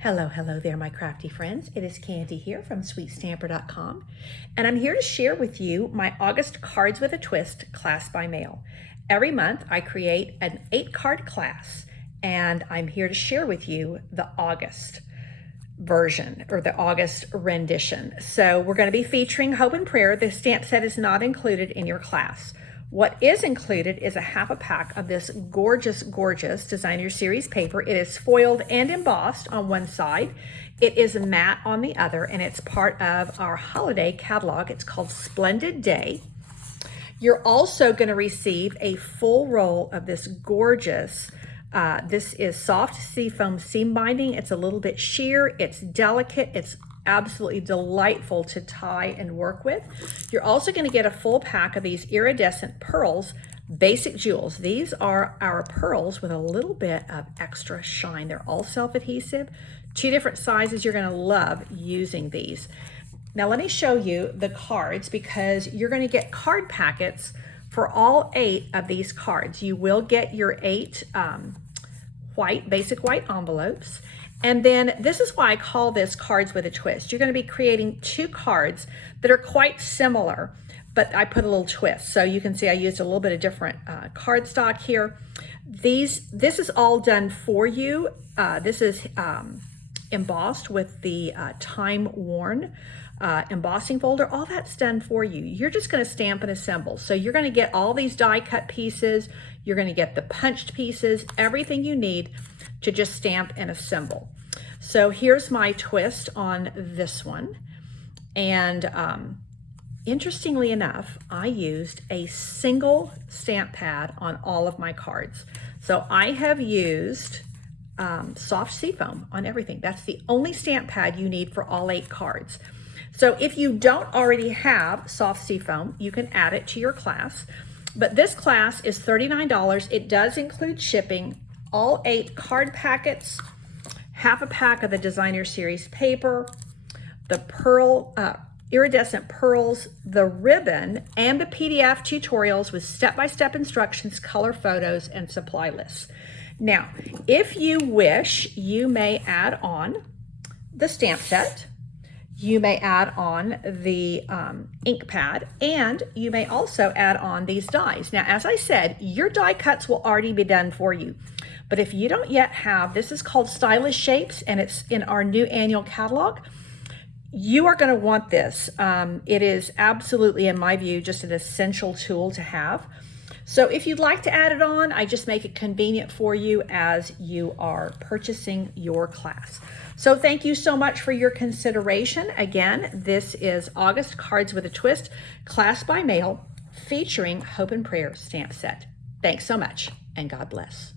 Hello there, my crafty friends. It is Candy here from SweetStamper.com, and I'm here to share with you my August Cards with a Twist class by mail. Every month I create an 8-card class, and I'm here to share with you the August version or the August rendition. So we're going to be featuring Hope and Prayer. The stamp set is not included in your class. What is included is a half a pack of this gorgeous Designer Series paper. It is foiled and embossed on one side. It is matte on the other, and it's part of our holiday catalog. It's called Splendid Day. You're also going to receive a full roll of this gorgeous, this is soft seafoam seam binding. It's a little bit sheer, it's delicate, it's absolutely delightful to tie and work with. You're also going to get a full pack of these iridescent pearls, basic jewels. These are our pearls with a little bit of extra shine. They're all self-adhesive, 2 different sizes. You're going to love using these. Now let me show you the cards, because you're going to get card packets for all 8 of these cards. You will get your 8 basic white envelopes. And then this is why I call this Cards with a Twist. You're going to be creating 2 cards that are quite similar, but I put a little twist. So you can see I used a little bit of different cardstock here. This is all done for you. This is embossed with the time-worn embossing folder. All that's done for you. You're just going to stamp and assemble. So you're going to get all these die-cut pieces. You're going to get the punched pieces, everything you need to just stamp and assemble. So here's my twist on this one. And interestingly enough, I used a single stamp pad on all of my cards. So I have used soft seafoam on everything. That's the only stamp pad you need for all 8 cards. So if you don't already have soft seafoam, you can add it to your class. But this class is $39. It does include shipping. All 8 card packets, half a pack of the Designer Series paper, the pearl, iridescent pearls, the ribbon, and the PDF tutorials with step-by-step instructions, color photos, and supply lists. Now, if you wish, you may add on the stamp set. You may add on the ink pad, and you may also add on these dies. Now, as I said, your die cuts will already be done for you. But if you don't yet have, this is called Stylish Shapes, and it's in our new annual catalog. You are going to want this. It is absolutely, in my view, just an essential tool to have. So if you'd like to add it on, I just make it convenient for you as you are purchasing your class. So thank you so much for your consideration. Again, this is August Cards with a Twist, class by mail, featuring Hope and Prayer stamp set. Thanks so much, and God bless.